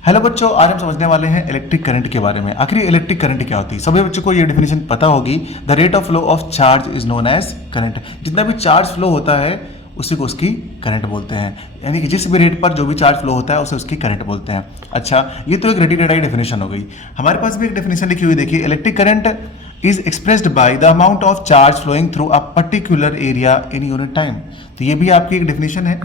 Hello बच्चों, आज हम समझने वाले हैं इलेक्ट्रिक करंट के बारे में। आखिर इलेक्ट्रिक करंट क्या होती है? सभी बच्चों को ये डेफिनेशन पता होगी। The rate of flow of charge is known as current. जितना भी चार्ज फ्लो होता है उसी को उसकी करंट बोलते हैं, यानी कि जिस भी रेट पर जो भी चार्ज फ्लो होता है उसे उसकी करंट बोलते हैं। अच्छा, ये तो एक रेडी रेडाई डेफिनेशन हो गई। हमारे पास भी एक डेफिनेशन लिखी हुई, देखिए, electric current is expressed by the amount of charge flowing through a particular area in unit time. तो ये भी आपकी एक डेफिनेशन है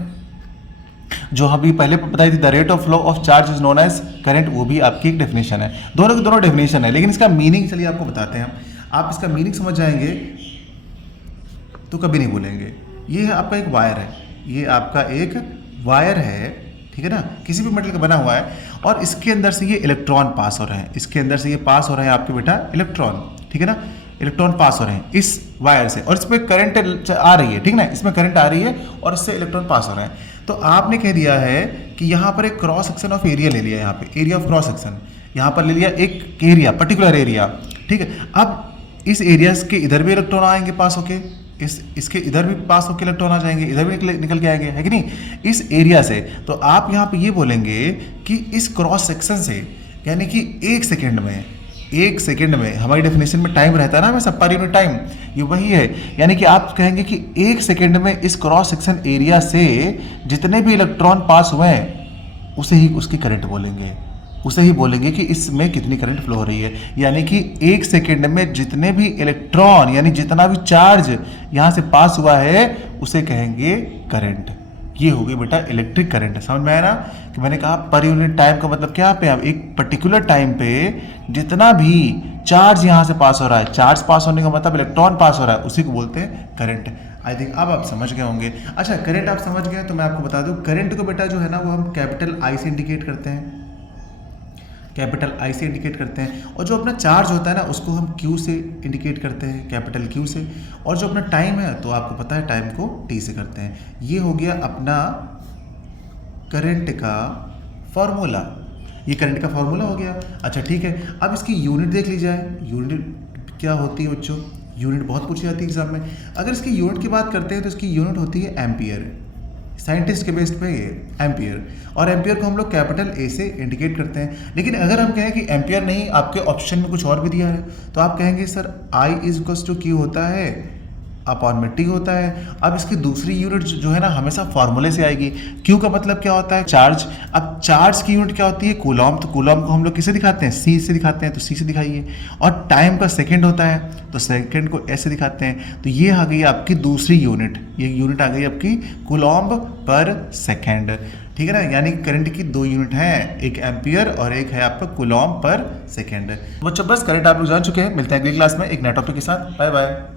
जो अभी पहले बताई थी, the rate of flow of charge is known as current, वो भी आपकी एक डेफिनेशन है। दोनों की दोनों डेफिनेशन है, लेकिन इसका मीनिंग चलिए आपको बताते हैं। आप इसका मीनिंग समझ जाएंगे तो कभी नहीं भूलेंगे। ये है आपका एक वायर है, ये आपका एक वायर है, ठीक है ना, किसी भी मेटल का बना हुआ है, और इसके अंदर से ये इलेक्ट्रॉन पास हो रहे हैं, इसके अंदर से ये पास हो रहे हैं आपके बेटा इलेक्ट्रॉन, ठीक है ना, इलेक्ट्रॉन पास हो रहे हैं इस वायर से, और इसमें करंट आ रही है, ठीक ना, इसमें करंट आ रही है और इससे इलेक्ट्रॉन पास हो रहे हैं। तो आपने कह दिया है कि यहाँ पर एक क्रॉस सेक्शन ऑफ एरिया ले लिया, यहाँ पे एरिया ऑफ क्रॉस सेक्शन यहाँ पर ले लिया, एक एरिया, पर्टिकुलर एरिया, ठीक है। अब इस एरिया के इधर भी इलेक्ट्रॉन आएंगे पास होके, इसके इधर भी पास होकर इलेक्ट्रॉन आ जाएंगे, इधर भी निकल के आएंगे, है कि नहीं, इस एरिया से। तो आप यहाँ पे ये बोलेंगे कि इस क्रॉस सेक्शन से, यानी कि एक सेकंड में हमारी डेफिनेशन में टाइम रहता है ना हमेशा, पर यूनिट टाइम, ये वही है। यानी कि आप कहेंगे कि एक सेकंड में इस क्रॉस सेक्शन एरिया से जितने भी इलेक्ट्रॉन पास हुए हैं उसे ही उसकी करंट बोलेंगे, उसे ही बोलेंगे कि इसमें कितनी करंट फ्लो हो रही है। यानी कि एक सेकंड में जितने भी इलेक्ट्रॉन, यानी जितना भी चार्ज यहाँ से पास हुआ है उसे कहेंगे करंट। ये हो गई बेटा इलेक्ट्रिक करंट। समझ में आया ना कि मैंने कहा पर यूनिट टाइम का मतलब क्या पे, आप एक पर्टिकुलर टाइम पे जितना भी चार्ज यहाँ से पास हो रहा है, चार्ज पास होने का मतलब इलेक्ट्रॉन पास हो रहा है, उसी को बोलते हैं करंट। आई थिंक अब आप समझ गए होंगे। अच्छा, करंट आप समझ गए तो मैं आपको बता दूं, करंट को बेटा जो है ना वो हम कैपिटल आई से इंडिकेट करते हैं, कैपिटल आई से इंडिकेट करते हैं, और जो अपना चार्ज होता है ना उसको हम क्यू से इंडिकेट करते हैं, कैपिटल क्यू से, और जो अपना टाइम है तो आपको पता है टाइम को टी से करते हैं। ये हो गया अपना करंट का फॉर्मूला, ये करंट का फॉर्मूला हो गया। अच्छा ठीक है, अब इसकी यूनिट देख ली जाए। यूनिट क्या होती है बच्चों? यूनिट बहुत पूछी जाती है एग्जाम में। अगर इसकी यूनिट की बात करते हैं तो इसकी यूनिट होती है एम्पियर, साइंटिस्ट के बेस पे ये एम्पियर, और एम्पियर को हम लोग कैपिटल ए से इंडिकेट करते हैं। लेकिन अगर हम कहें कि एम्पियर नहीं, आपके ऑप्शन में कुछ और भी दिया है, तो आप कहेंगे sir I is equals to Q होता है अपॉन में टी होता है। अब इसकी दूसरी यूनिट जो है ना हमेशा फार्मूले से आएगी। क्यू का मतलब क्या होता है? चार्ज। अब चार्ज की यूनिट क्या होती है? कूलॉम। तो कूलॉम को हम लोग किसे दिखाते हैं? सी से दिखाते हैं, तो सी से दिखाइए। और टाइम का सेकंड होता है तो सेकंड को एस से दिखाते हैं। तो ये आ गई आपकी दूसरी यूनिट, ये यूनिट आ गई आपकी कूलॉम पर सेकेंड, ठीक है ना। यानी करंट की दो यूनिट हैं, एक एम्पियर और एक है आपका कूलॉम पर सेकेंड। बच्चों बस करंट आप लोग जान चुके हैं। मिलते हैं अगली क्लास में एक नए टॉपिक के साथ। Bye bye.